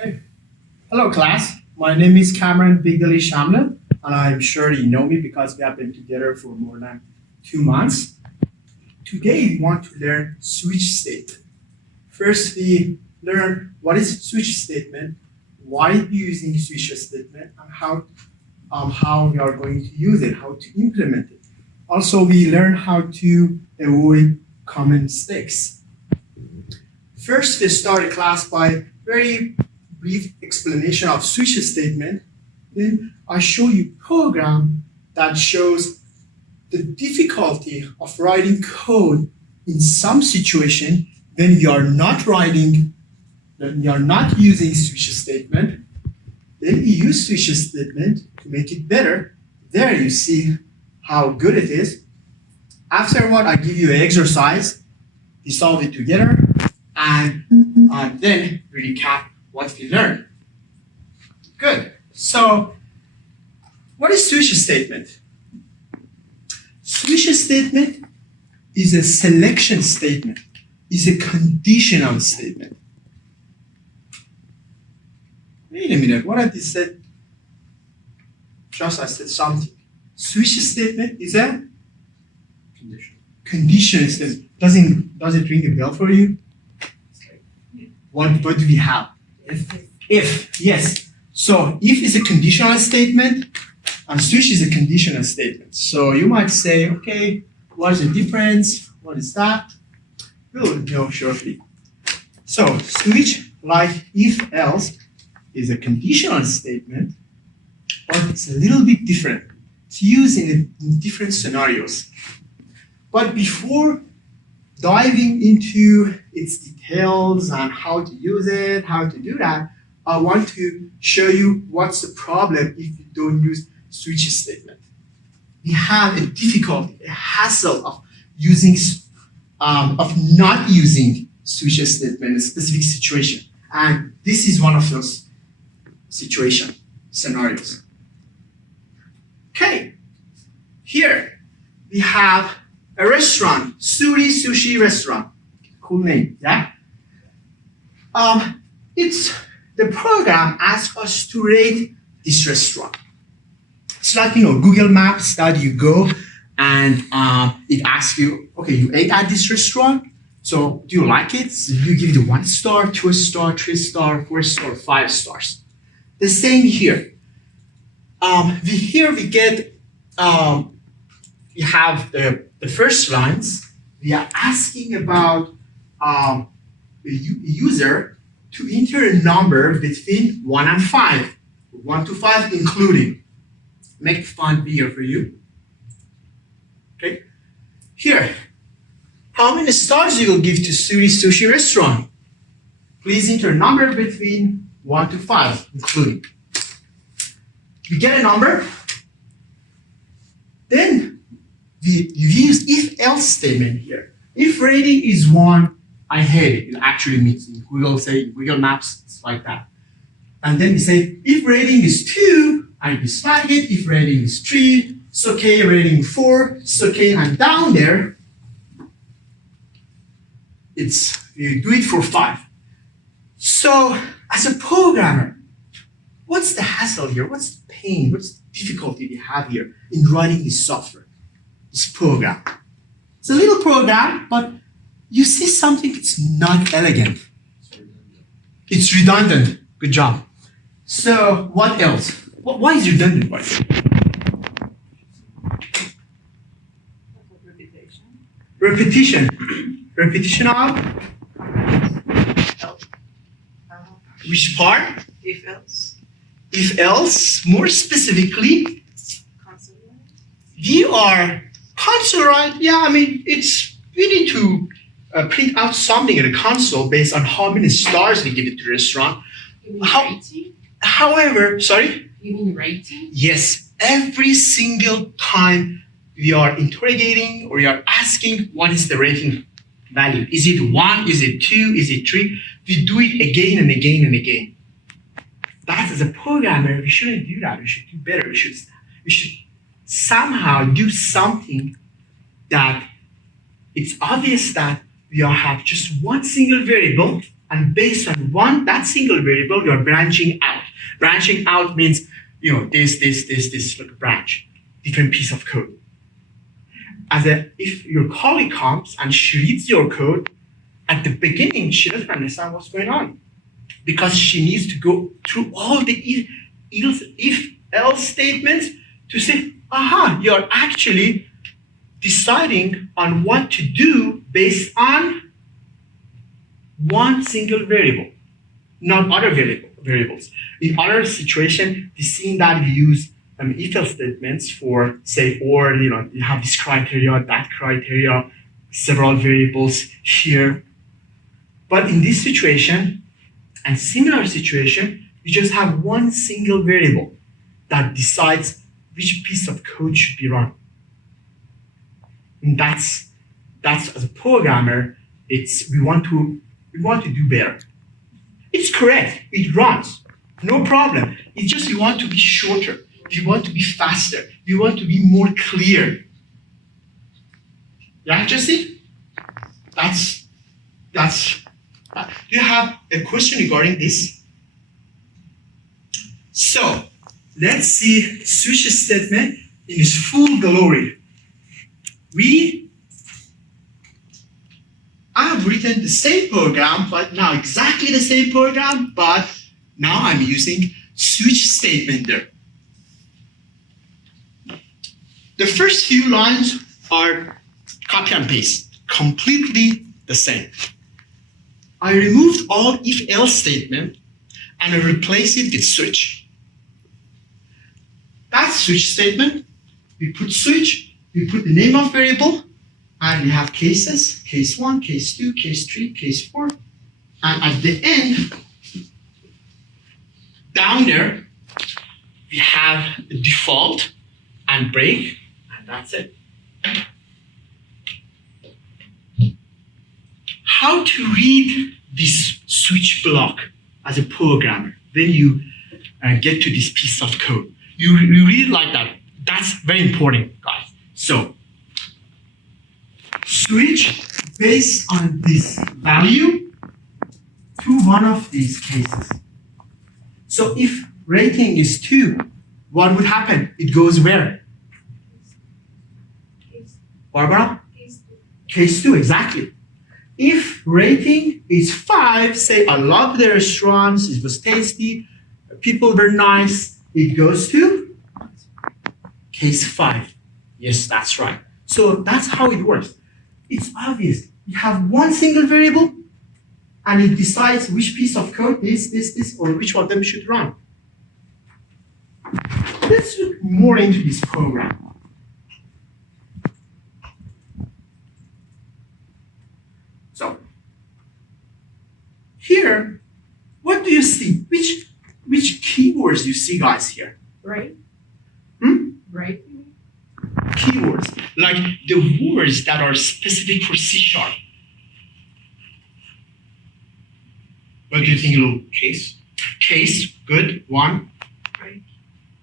Hey. Hello class, my name is Kamran Bigdely, and I'm sure you know me because we have been together for more than 2 months. Today we want to learn switch statement. First we learn what is switch statement, why we're using switch statement, and how we are going to use it, how to implement it. Also we learn how to avoid common mistakes. First we start the class by very brief explanation of switch statement. Then I show you program that shows the difficulty of writing code in some situation when we are not using switch statement. Then we use switch statement to make it better. There you see how good it is. Afterward, I give you an exercise. We solve it together, and then we recap what we learned. Good. So, what is switch statement? Switch statement is a selection statement. Is a conditional statement. Wait a minute. What I just said? I said something. Switch statement is a conditional statement. Does it ring a bell for you? What do we have? If, yes. So if is a conditional statement and switch is a conditional statement. So you might say, okay, what is the difference? What is that? We'll know shortly. So switch, like if else, is a conditional statement, but it's a little bit different. It's used in different scenarios. But before diving into its details and how to use it, how to do that, I want to show you what's the problem if you don't use switch statement. We have a difficulty, a hassle of not using switch statement in a specific situation. And this is one of those scenarios. Okay, here we have a restaurant, sushi restaurant. Cool name, yeah? The program asks us to rate this restaurant. It's like, Google Maps that you go and it asks you, okay, you ate at this restaurant, so do you like it? So you give it 1 star, 2 star, 3 star, 4 star, 5 stars. The same here. We have the first lines. We are asking about the user to enter a number between 1 and 5, 1 to 5 including. Make the font bigger for you. Okay. Here, how many stars you will give to sushi restaurant? Please enter a number between 1 to 5 including. We get a number. Then we use if-else statement here. If rating is 1, I hate it. It actually means in Google Maps, it's like that. And then we say, if rating is 2, I dislike it. If rating is 3, it's okay. Rating 4, it's okay. And down there, we do it for 5. So, as a programmer, what's the hassle here? What's the pain? What's the difficulty we have here in running this software, this program? It's a little program, but you see something that's not elegant. It's redundant. Good job. So what else? Why is redundant? Why? Repetition. Repetition of? Which part? If else. If else, more specifically, we are console, right? Yeah, I mean, we need to print out something in the console based on how many stars we give it to the restaurant. You mean rating? However, sorry? You mean rating? Yes, every single time we are interrogating or we are asking what is the rating value. Is it 1? Is it 2? Is it 3? We do it again and again and again. That as a programmer, we shouldn't do that. We should do better. We should somehow do something that it's obvious that we have just one single variable And based on that single variable, you're branching out. Branching out means, this, like a branch, different piece of code. If your colleague comes and she reads your code, at the beginning, she doesn't understand what's going on because she needs to go through all the if-else statements to say, aha, you're actually deciding on what to do based on one single variable, not other variables. In other situation, we've seen that we use if-else statements for, say, or, you have this criteria, that criteria, several variables here. But in this situation, and similar situation, you just have one single variable that decides which piece of code should be run. And that's as a programmer, we want to do better. It's correct, it runs, no problem. It's just we want to be shorter, we want to be faster, we want to be more clear. Yeah, Jesse? Do you have a question regarding this? So, let's see Sushi Statement in its full glory. I have written the same program, but now exactly the same program, but now I'm using switch statement there. The first few lines are copy and paste, completely the same. I removed all if-else statement and I replaced it with switch. That switch statement, we put switch, we put the name of variable, and we have cases, case 1, case 2, case 3, case 4. And at the end, down there, we have the default and break, and that's it. How to read this switch block as a programmer when you get to this piece of code. You read it like that. That's very important, guys. So, switch based on this value to one of these cases. So if rating is 2, what would happen? It goes where? Barbara? Case 2, exactly. If rating is 5, say I love the restaurants, it was tasty, people were nice, it goes to case 5. Yes, that's right. So that's how it works. It's obvious. You have one single variable and it decides which piece of code this, or which one of them should run. Let's look more into this program. So, here, what do you see? Which keywords you see, guys, here? Right? Right? Keywords, like the words that are specific for C#. What do you think, Lou? Case. Case, good, 1.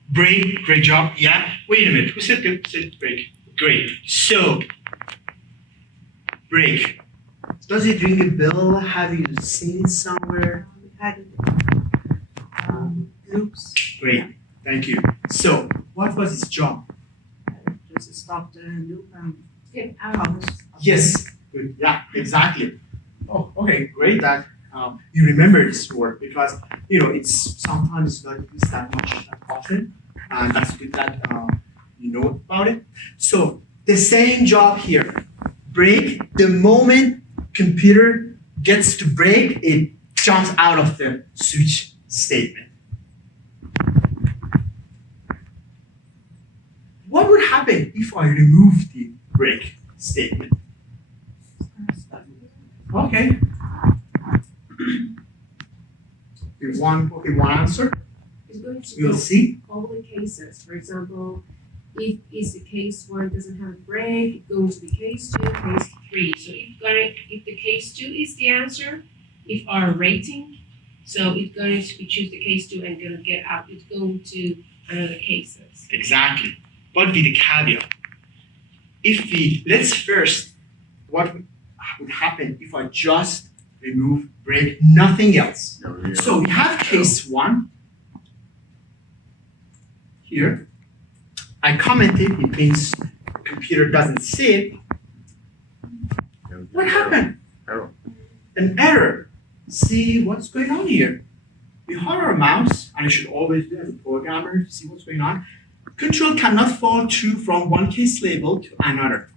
Break, great job, yeah. Wait a minute, who said good? Said break? Great. So, break. Does it ring a bell? Have you seen it somewhere? Loops. Great, thank you. So, what was its job? Just stop the loop and Get out. Yes, good, yeah, exactly. Oh, okay, great that you remember this word because it's sometimes not used that much that often, and that's good that you know about it. So the same job here. Break, the moment computer gets to break, it jumps out of the switch statement. What would happen if I remove the break statement? Okay. One answer. It's going to We'll go see. all the cases. For example, if it's the case 1 doesn't have a break, it goes to the case 2, case 3. So if the case 2 is the answer, if our rating, so it's going to choose the case 2 and gonna get out, it's going to another cases. Exactly. But with a caveat. Let's first, what would happen if I just remove, break, nothing else. So we have case 1 here. I commented, it means computer doesn't see it. What happened? Error. An error. See what's going on here. We hover our mouse, and I should always do as a programmer to see what's going on. Control cannot fall through from one case label to another.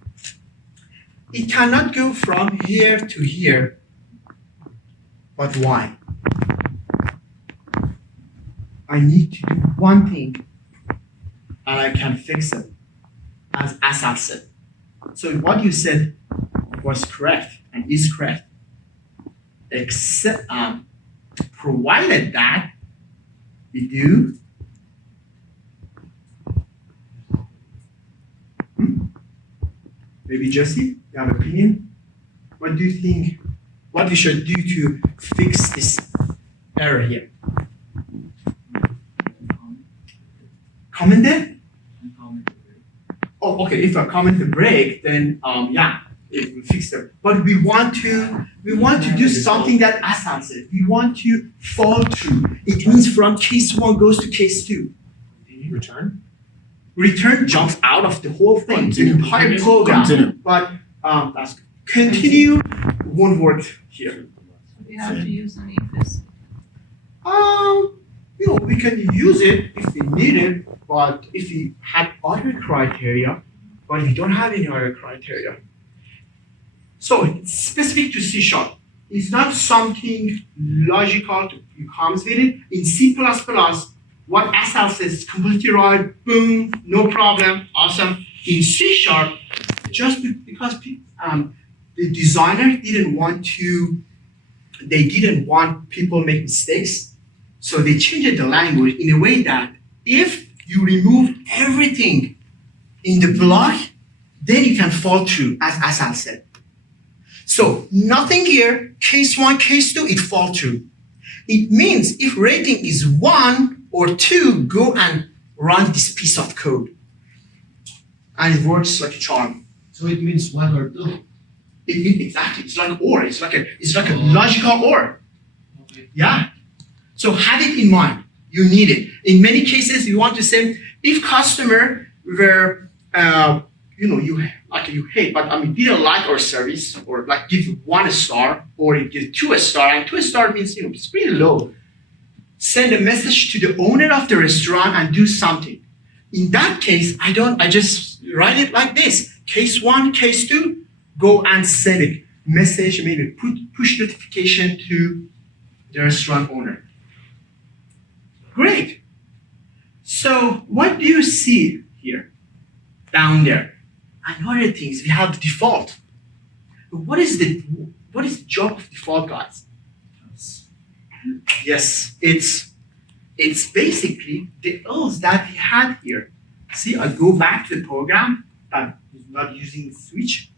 It cannot go from here to here. But why? I need to do one thing, and I can fix it, as Asaf said. So what you said was correct and is correct, except provided that we do maybe Jesse, you have an opinion? What do you think? What we should do to fix this error here? Comment it? Oh, okay. If I comment the break, then yeah, it will fix it. But we want to do something that Asad said. We want to fall through. It means from case 1 goes to case 2. Return. Return jumps out of the whole thing, the Continue. entire program. Continue. But that's good. Continue won't work here. We have to use an ifs. We can use it if we need it, but if we had other criteria, but we don't have any other criteria. So it's specific to C#. It's not something logical to comes with it. In C++, what SL says is completely right, boom, no problem, awesome. In C#, just because the designer didn't want people make mistakes, so they changed the language in a way that if you remove everything in the block, then you can fall through, as Asal said. So nothing here, case 1, case 2, it fall through. It means if rating is 1 or 2, go and run this piece of code. And it works like a charm. So it means 1 or 2. Exactly, it's like OR, it's like a logical OR. Okay. Yeah. So have it in mind. You need it. In many cases, you want to say, if customer were, you hate, but didn't like our service, or like give 1 star, or you give 2 star, and 2 star means it's pretty low. Send a message to the owner of the restaurant and do something. In that case, I just write it like this: case 1, case 2, go and send a message, maybe push notification to the restaurant owner. Great. So what do you see here, down there? Another things, we have default. What is the job of default, guys? Yes, it's basically the else that we had here. See, I go back to the program that is not using switch.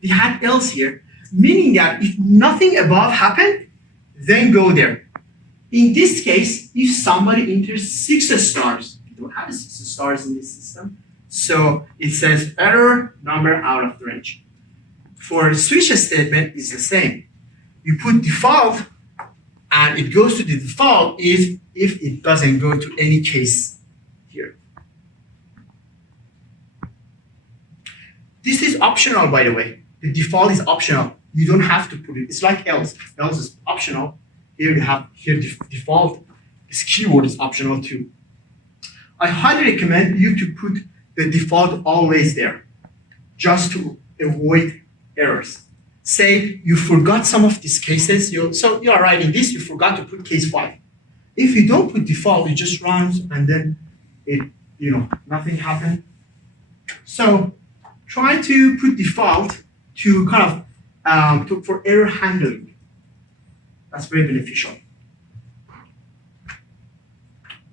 We had else here, meaning that if nothing above happened, then go there. In this case, if somebody enters 6 stars, we don't have 6 stars in this system, so it says error number out of the range. For switch statement, it's the same. You put default, and it goes to the default if it doesn't go to any case here. This is optional, by the way. The default is optional. You don't have to put it. It's like else. Else is optional. Here you have default. This keyword is optional too. I highly recommend you to put the default always there, just to avoid errors. Say you forgot some of these cases, so you are writing this, you forgot to put case 5. If you don't put default, it just runs and then nothing happened. So try to put default to kind of for error handling. That's very beneficial.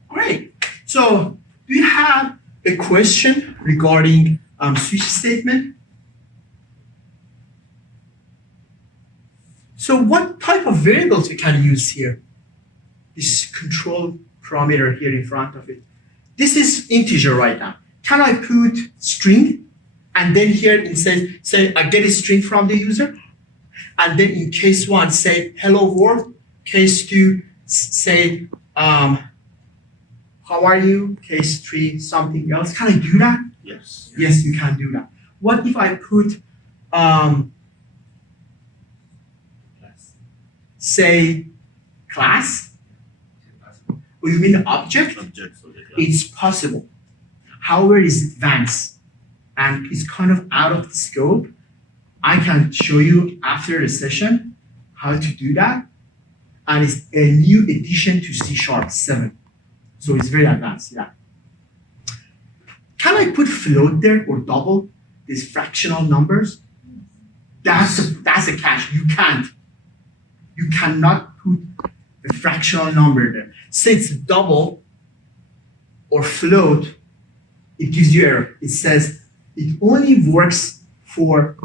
Great. So do you have a question regarding switch statement? So what type of variables we can use here? This control parameter here in front of it. This is integer right now. Can I put string? And then here it says, say I get a string from the user? And then in case 1, say hello world. Case 2, say how are you? Case 3, something else. Can I do that? Yes. Yes, you can do that. What if I put say class? Or you mean the object? Objects of the class. It's possible. However, it's advanced and it's kind of out of the scope. I can show you after the session how to do that. And it's a new addition to C# 7. So it's very advanced, yeah. Can I put float there or double these fractional numbers? That's a catch. You can't. You cannot put a fractional number there. Say it's double or float, it gives you error. It says it only works for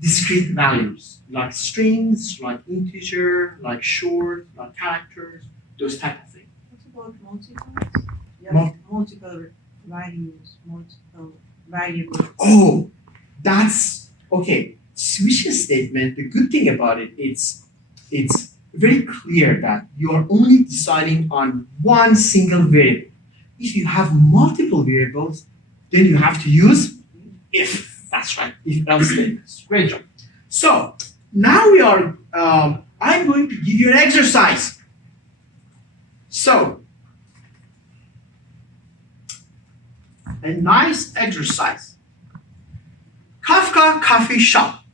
discrete values, like strings, like integer, like short, like characters, those type of things. What about multiples? You have multiple values, multiple variables. Oh, that's okay. Sushi statement, the good thing about it, it's very clear that you are only deciding on one single variable. If you have multiple variables, then you have to use if. That's right, if else statements. Great job. So now we are, I'm going to give you an exercise. So, a nice exercise. Kafka coffee shop.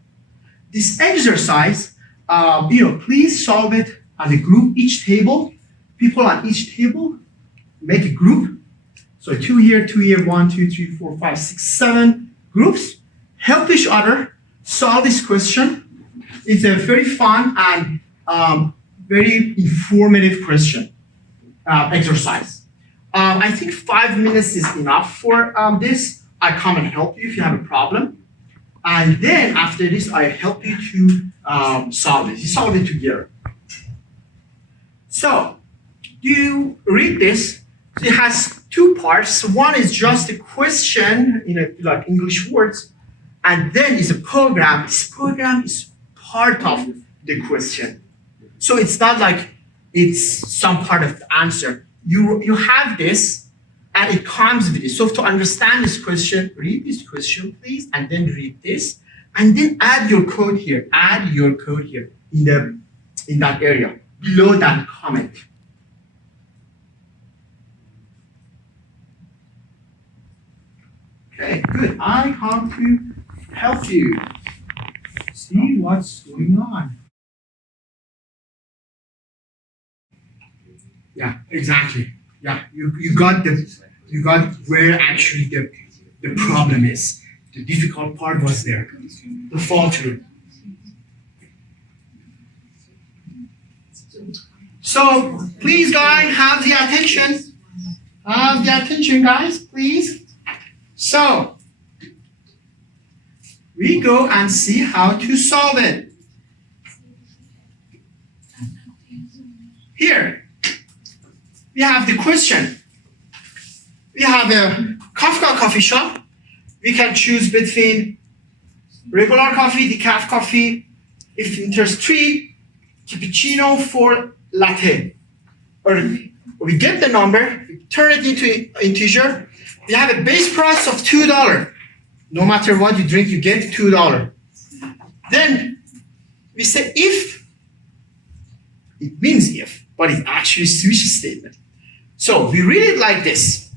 This exercise, please solve it as a group, each table. People on each table make a group. So 2 here, 1, 2, 3, 4, 5, 6, 7 groups. Help each other solve this question. It's a very fun and very informative question exercise. I think 5 minutes is enough for this. I come and help you if you have a problem. And then after this, I help you to solve it. You solve it together. So, you read this. It has 2 parts. One is just a question in like English words. And then is a program. This program is part of the question. So it's not like it's some part of the answer. You have this and it comes with it. So to understand this question, read this question, please, and then read this. And then add your code here. Add your code here in that area, below that comment. Okay, good. I come to help you see what's going on. Yeah, exactly. Yeah, you got where actually the problem is. The difficult part was there. The fall through. So please guys, have the attention. Have the attention guys, please. So we go and see how to solve it. Here, we have the question. We have a Kafka coffee shop. We can choose between regular coffee, decaf coffee. If there's 3, cappuccino, 4, latte. Or we get the number, we turn it into integer. We have a base price of $2. No matter what you drink, you get $2. Then we say if. It means if, but it's actually a switch statement. So we read it like this.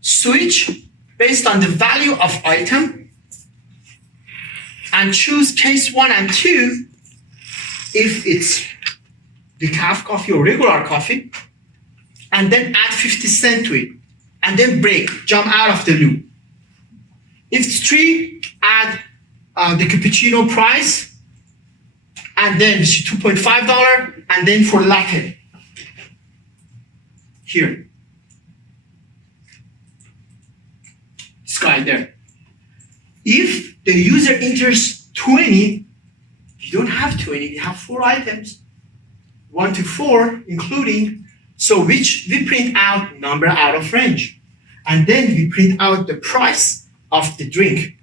Switch based on the value of item and choose case 1 and 2 if it's decaf coffee or regular coffee, and then add 50 cents to it, and then break, jump out of the loop. If it's 3, add the cappuccino price, and then $2.5, and then for latte. Here. This guy there. If the user enters 20, you don't have 20, you have 4 items. 1 to 4, including, so which we print out number out of range. And then we print out the price of the drink.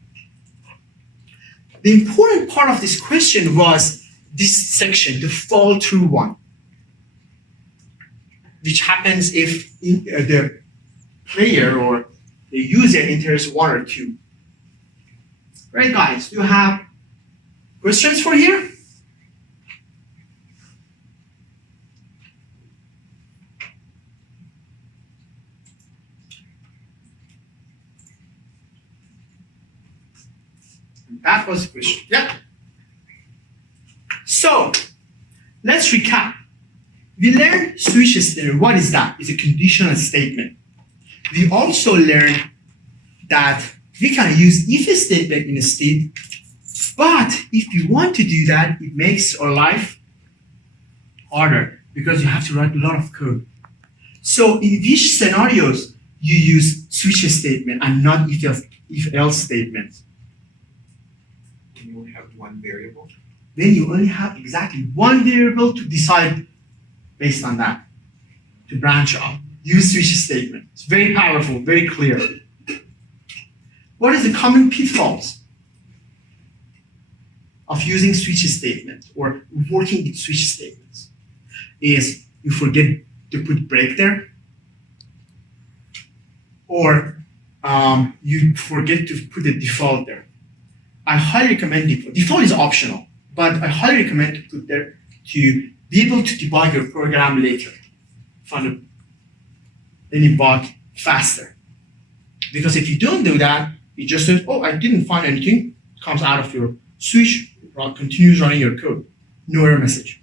the important part of this question was this section, the fall through one, which happens if the player or the user enters 1 or 2. Right, guys, do you have questions for here? That was the question. Yeah. So let's recap. We learned switch statement. What is that? It's a conditional statement. We also learned that we can use if statement in a state, but if you want to do that, it makes our life harder because you have to write a lot of code. So in which scenarios you use switch statement and not if else statements? When you only have one variable. Then you only have exactly one variable to decide based on that, to branch off. Use switch statement. It's very powerful, very clear. What is the common pitfalls of using switch statement or working with switch statements? Is you forget to put break there, or you forget to put the default there. I highly recommend default. Default is optional, but I highly recommend to put there to be able to debug your program later. Find any bug faster. Because if you don't do that, it just says, oh, I didn't find anything. It comes out of your switch, continues running your code. No error message.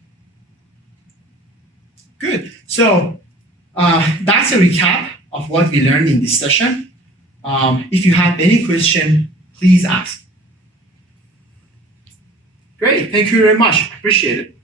Good. So that's a recap of what we learned in this session. If you have any question, please ask. Great. Thank you very much. Appreciate it.